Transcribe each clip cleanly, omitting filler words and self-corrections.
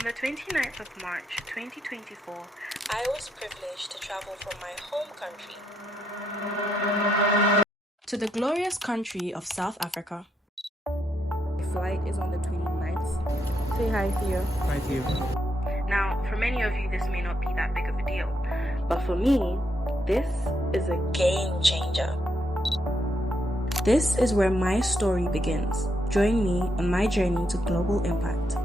On the 29th of March 2024, I was privileged to travel from my home country to the glorious country of South Africa. My flight is on the 29th. Say hi, Theo. Hi, Theo. Now, for many of you, this may not be that big of a deal, But for me, this is a game changer. This is where my story begins. Join me on my journey to global impact.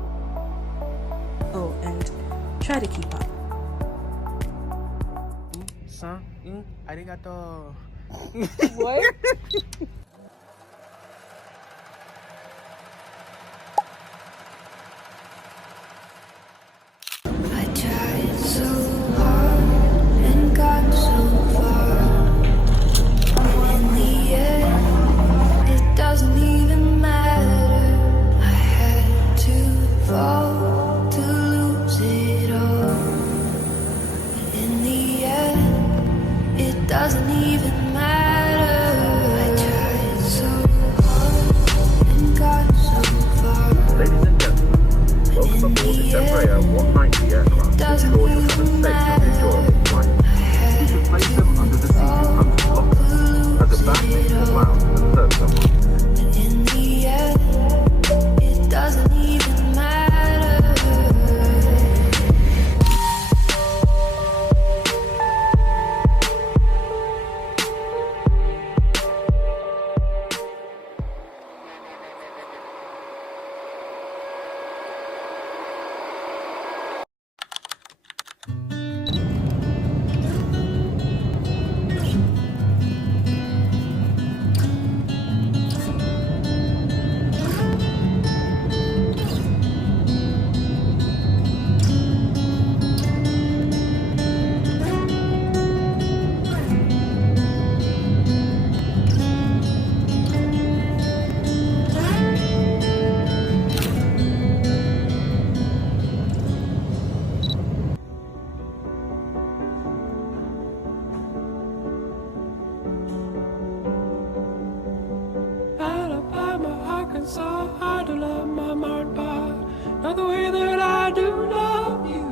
Oh, and try to keep up. San, arigato. What? I tried so hard and got so far. In the end, it doesn't even matter. I had to fall to lose it all. In the end, it doesn't even matter. I tried so hard and got so far. Ladies and gentlemen, welcome aboard the Embraer 190 aircraft. Doesn't Ensure you have a even safe and matter. enjoyable flight. You can place them under the seat in front of the locker, as a back into the lounge and serve someone. In the end, it doesn't even matter. Alabama, Arkansas, I do love my mind, but not the way that I do love you.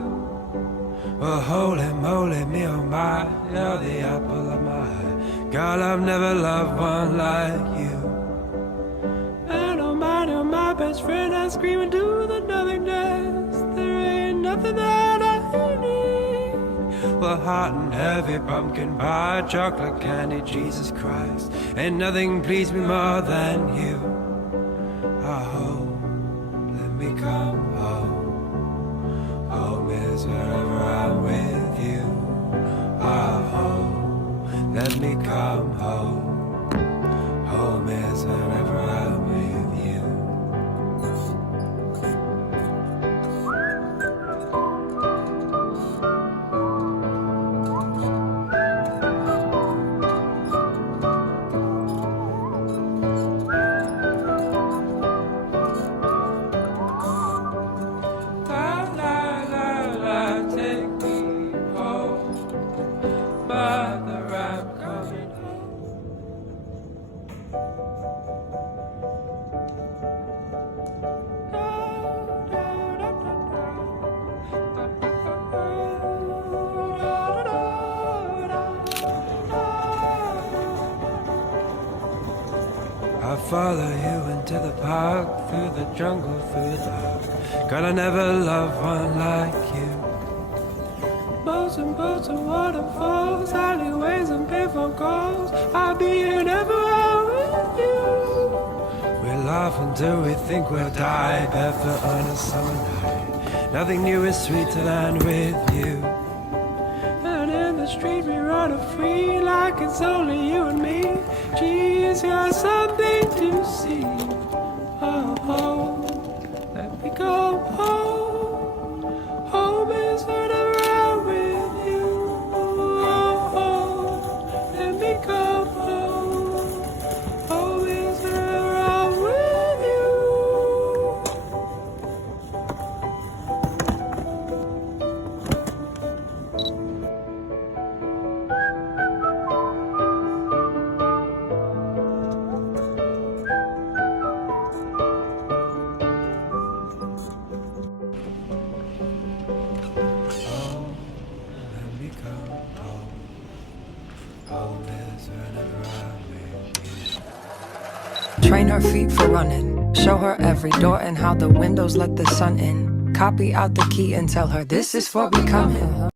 Well, holy moly, me oh my, you're the apple of my eye. Girl, I've never loved one like you. And oh my best friend, I scream into the nothingness. There ain't nothing that I need. Well, hot and heavy pumpkin pie, chocolate candy, Jesus Christ. Ain't nothing please me more than you. Oh, let me come home. Home is wherever I'm with you. Oh, let me come home. Home is wherever I'm with you. La la la la, take me home. Mother, I'm coming home. I follow you into the park, through the jungle, through the dark. God, I never loved one like you. Boats and waterfalls, alleyways and payphone calls. I'll be here everywhere with you. We laugh until we think we'll die, barefoot on a summer night. Nothing new is sweeter than with you. And in the street we run free, like it's only you and me. Geez, got something to see. Oh, oh, let me go home. Home is wherever I'm with you. Oh, oh, let me go home. Home is wherever I'm with you. become home. Home is whenever I'm with you. Train her feet for running. Show her every door and how the windows let the sun in. Copy out the key and tell her this is for becoming.